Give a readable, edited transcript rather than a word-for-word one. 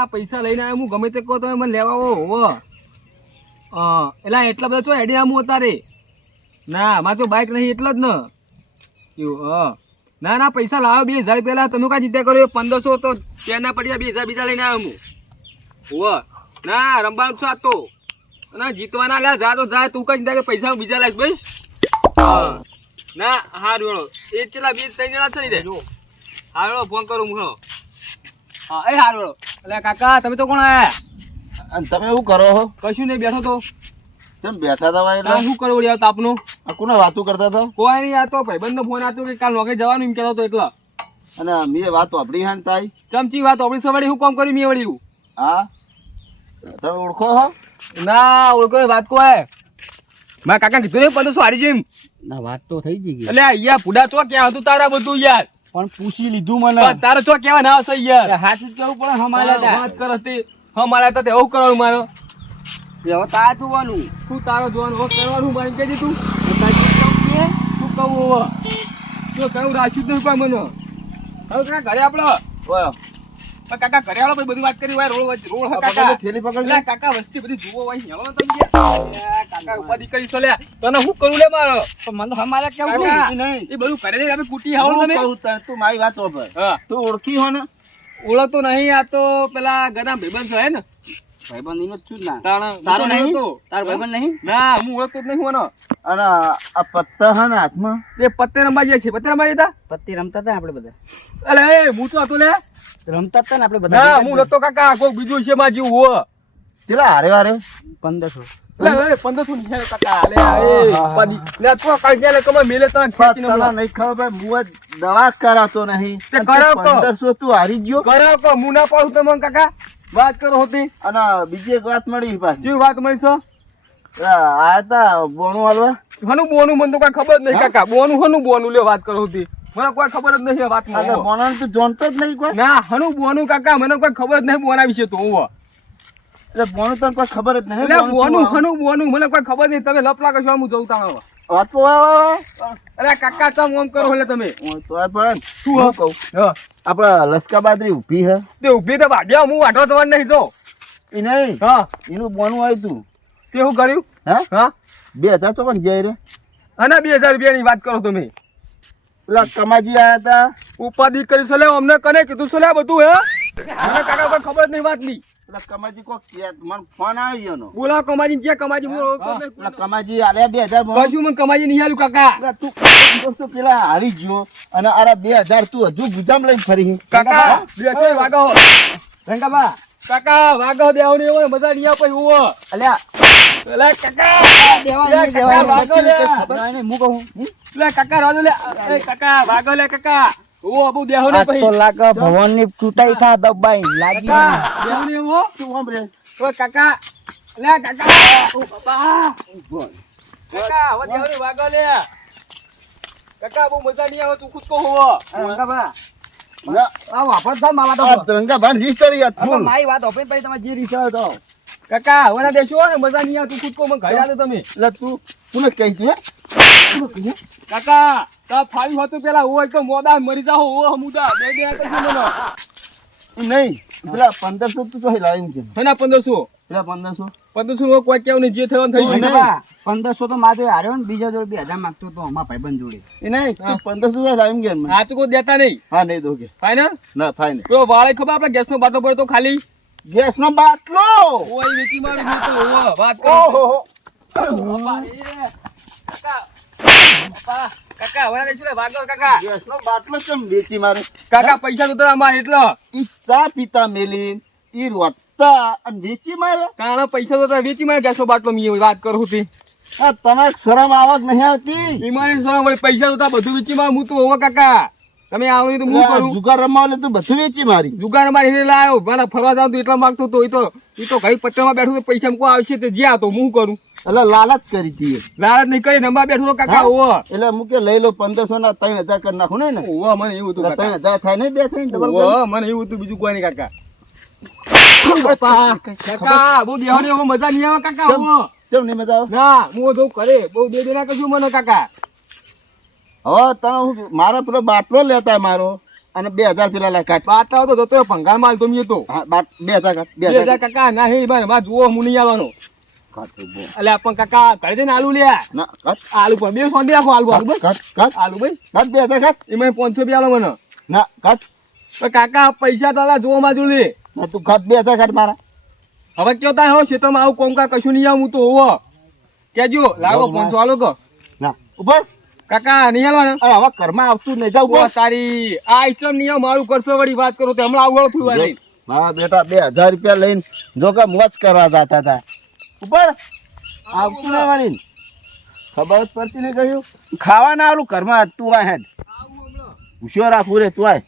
આ પૈસા લઈને આવ્યો હું ગમે તે કહો તમે મને લેવા આવો હોવ એટલા બધા ચો હેડી આવું અત્યારે ના મારે તો બાઇક નહીં એટલે જ ને એવું ના ના પૈસા લાવો 2000 પેલા તમે કાંઈ જીત્યા કરો 1500 તો ત્યાંના પડ્યા 2000 બીજા લઈને આવ્યો હું હોવ ના રમવાનું છો આ તો ના જીતવાના લ્યા જા તો જા તું કઈ ચિંતા કે પૈસા બીજા લાવીશ ભાઈ ના હા રોડો એ ચેલા 2-3 જણા છે ને રે હા રોડો ફોન કરું હું હા એ હા રોડો એટલે કાકા તમે તો કોણ આયા અને તમે શું કરો છો? કશું નહીં બેઠો તો તેમ બેઠા હતા ભાઈ? શું કરવું યાર તાપનું કોને વાતું કરતા હતા? કોઈ નહીં આ તો ભાઈબંધનો ફોન આવ્યો કે કાલ નોકરી જવાનું એમ કહેતો હતો એટલે અને મેં વાત આપડી હાન તાઈ ચમચી વાત આપણી સવારે શું કામ કરી મેં વળ્યું હા તમે ઓળખો છો? ના ઓળખો વાત કો હે મારા કાકા કીધું ને 1500 હારી જેમ ના વાત તો થઈ ગઈ એટલે અહીંયા પુડા ચો ક્યાં હતું તારા બધું યાર પણ પૂછી લીધું મને તારે ચો કેવા ના હશે યાર હાચું કેવું પણ હમાલા વાત કરો તે હમાલા તો એવું કરવાનું મારો હવે તા જોવાનું શું તારો જોવાનું હો કરવાનું મારી કહેજે તું શું કહું હવે જો કયું રાખ્યું જ નહીં કોઈ મને હવે કાકા ઘરે આપડે ઓય કાકા ઘરે આવો બધી વાત કરી હોય રોડ રોડ કાકા થેલી પકડ લે કાકા વસ્તી બધી જુઓ હોય હેળો તમે કાકા ઉપાધિ કરી છો લે તને શું કરું લે મારો તો મને હમાલા કેવું કાકા, નહીં એ બધું કરે છે આપણે કુટી આવો હું તમે કહું તને, તું મારી વાત ઓભર. હા તું ઓળખી હો ને? ઓળખતો નહીં આ તો પેલા ગના ભાઈબંધ છે ને ભાઈબંધ ઈનો જ છું જ ના તારો નહીં તો તાર ભાઈબંધ નહીં ના હું ઓળખતો જ નહીં હોનો અને આ પત્તા હે ને હાથમાં એ પત્તે રંબા જાય છે પત્તે રંબા જતા પત્તી રમતા હતા આપણે બધા અલે એ હું તો હતો લે રમતા હતા ને આપણે ના બધા હું નતો કાકા કોઈ બીજું છે માં જીવ હો ચેલા હારે વારે 1500 લે એ 1500 ની છે કાકા લે એ ઉપાધિ લે તો કાઈ લે કમ મેલે તને ખેંચીને તને મળો. નહીં ખબર ભાઈ, હું જ દવા કરાવતો નહીં. તે અને કરાવ તો. 1500 તું હારી ગયો. કરાવ કો હું ના પાડું તમને કાકા વાત કરો હોતી અને બીજી એક વાત મળી પાછી. જે વાત મળી છે આ હતા બોણું હાલવા. હનું બોનું મને તો કઈ ખબર જ નહીં કાકા બોનું હનું બોનું લે વાત કરો હોતી મને કોઈ ખબર જ નહીં વાત આ તો બોણાને તું જાણતો જ નહીં કોઈ? ના હનું બોનું કાકા મને કોઈ ખબર જ નહીં બોના વિશે તો હું એટલે બોણું તને કોઈ ખબર જ નહીં. એટલે બોનું હનું બોનું મને કોઈ ખબર નહીં તમે લપલા કશો હું જઉં તા વાત તો આવે. અરે કાકા તમ ઓમ કરો એટલે તમે હું તો આ પણ શું હું કહું, હા આપડે લસકા બાજરી ઊભી હે તે ઉભી તો વાડ્યા હું વાટો તમારે નહીં જો એ નહીં, હા એનું બોનું આવ્યું તું. તે શું કર્યું હા હા 2000 ચોકન જાય રે. અને 2000 રૂપિયાની વાત કરો તમે પેલા કમાજી આયા હતા. ઉપાધિ કરી છે લે અમને કને કીધું છે લે બધું હે મને કાકા કોઈ ખબર જ નહીં વાત ની પેલા કમાજી કોક મને ફોન આવ્યો એનો. બોલાવો કમાજી જે કમાજી હું ઓળખતો જ નહીં. પેલા કમાજી આલ્યા 2000 બોનું. કશું મને કમાજી નહીં આલ્યું કાકા એટલે તું દોસ્તો પેલા હારી ગયો અને આરા 2000 તું હજુ ગુજામ લઈને ફરી. કાકા બેસો વાગો રંગાબા કાકા વાગો દેવો ને હોય મજા નહીં આવે પછી ઉવો અલ્યા લે કાકા દેવા લે નહીં, કાકા દેવા વાગો લે ખબર નહીં, હું કહું. લે કાકા રાજો લે એ કાકા વાગો લે કાકા ઉવો બહુ દેવો ને આ પછી તો લાગે ભવન ની ચૂંટાઈ થા દબાઈ લાગી કાકા દેવો ને ઉવો તું સાંભળે. ઓ કાકા લે કાકા ઓ બાપા કાકા હવે દેવો ને વાગો લે કાકા બહુ મજા નહીં આવે તું ખુદ કો હોવો રંગાબા ના, આ વાપર થા માવા તો આ રંગાભાઈ રીસ ચડી યાર, ફૂલ. મારી વાત ઓપે પછી તમે જે રીસા હતો કાકા હવે ના દેશો ને મજા નહીં આવે તું ખુદ કો મને ઘરે આવો તમે એટલે તું કોને કહી તું હે? કોને કહી હે? કાકા તા ફાવી હોતું પેલા હોય તો મોદા મરી જાઓ ઓ હમુદા બે બે કરજો મને એ નહીં, પેલા 1500 તું તો લાવીને છે. હના 1500 પેલા 1500 1500 કોઈ કેવું નહીં જે થવાનું થઈ ગયું રંગાબા 1500 તો મારે હાર્યો ને બીજા જોડે 2000 માંગતો તો અમારા ભાઈબંધ જોડે એ નહીં, તું 1500 તો લાવીને ગયા ને મને. આ તો કોઈ દેતા નહીં હા નહીં દો કે ફાઈનલ ના થાય નહીં. પેલો વાળે ખબર આપણે ગેસનો બાટલો પડ્યો તો ખાલી ગેસનો બાટલો. ઓય વેચી મારું હું તો ઓવો વાત કરો ઓહો બાપા, એ. કાકા બાપા, કાકા હવે કઈશું લે વાગો કાકા ગેસનો બાટલો કેમ વેચી મારે? કાકા પૈસા તો અમારે એટલો ઈ ચા પીતા મેલીન ઈ રોતા અને વેચી મારે. કારણ પૈસા તો વેચી મારે ગેસનો બાટલો મી વાત કરું હતી આ તને શરમ આવક નહીં આવતી? ઈમાની સો વળી પૈસા તો બધું વેચી મારે હું તો હોવા કાકા તમે આવો નહીં તો હું એટલે આ કરું જુગાર રમવા એટલે તું બધું વેચી મારી. જુગાર મારી હિરે લાયો મારા ફરવા જાવ તો એટલા માંગતો તો એ તો ઘડી પત્તરમાં બેઠું તો પૈસા મૂકવા આવશે તે જ્યાં તો હું કરું એટલે લાલચ કરી તી એ. લાલચ નહીં કરી નંબા બેઠું તો કાકા ઓવો એટલે હું કે લઈ લો 1500 ના 3000 કરી નાખું ને. ઓવો મને એવું હતું કાકા 3000 થાય ને બે થઈને ડબલ ઓવો મને એવું હતું બીજું કોઈ નહીં કાકા કાકા બહુ દેવાની હવે મજા નહીં આવે કાકા ઓવો કેમ નહીં મજા આવે? ના હું જો કરે બહુ દે દેના કશું મને કાકા હવે તને હું મારો પેલો બાટલો લેતા મારો અને 2000 પેલા લાય કાઢ. બાટા તો જતો ભંગાર માલ તો મી તો હા 2000 કાઢ. 2000 2000 કાકા ના હે ભાઈ માં જુઓ હું નહીં આલવાનો કાઢ તો બો. એટલે આપણ કાકા ઘરે જઈને આલુ લે ના કાઢ આલુ પણ બે સોંધી રાખો આલુ આલુ ભાઈ કાઢ કાઢ આલુ ભાઈ કાઢ 2000 કાઢ. એમાં 500 રૂપિયા આલો મને ના કાઢ. તો કાકા પૈસા તો આલા જોવા માં જોડે ના તું કાઢ 2000 કાઢ મારા. હવે કયો તા હો ખેતરમાં આવું કોમ કા કશું નહીં આવું તો હોવો કેજો લાવો 500 આલો કો ના ઉપર. કાકા નહીં આલવાનો અરે હવે ઘરમાં આવતું નહીં જાવ ઓ તારી આ આઈટમ નહીં આવ મારું કરશો વળી વાત કરો તો હમણાં આવડો થયું આજે હા બેટા 2000 રૂપિયા લઈને જો કે મોજ કરવા જતા હતા ઉપર આવતું નહીં વળી ખબર જ પડતી નહીં કહ્યું ખાવા ના આલું ઘરમાં તું આ હેડ આવું હમણાં હુશિયાર રાખવું રે તું આય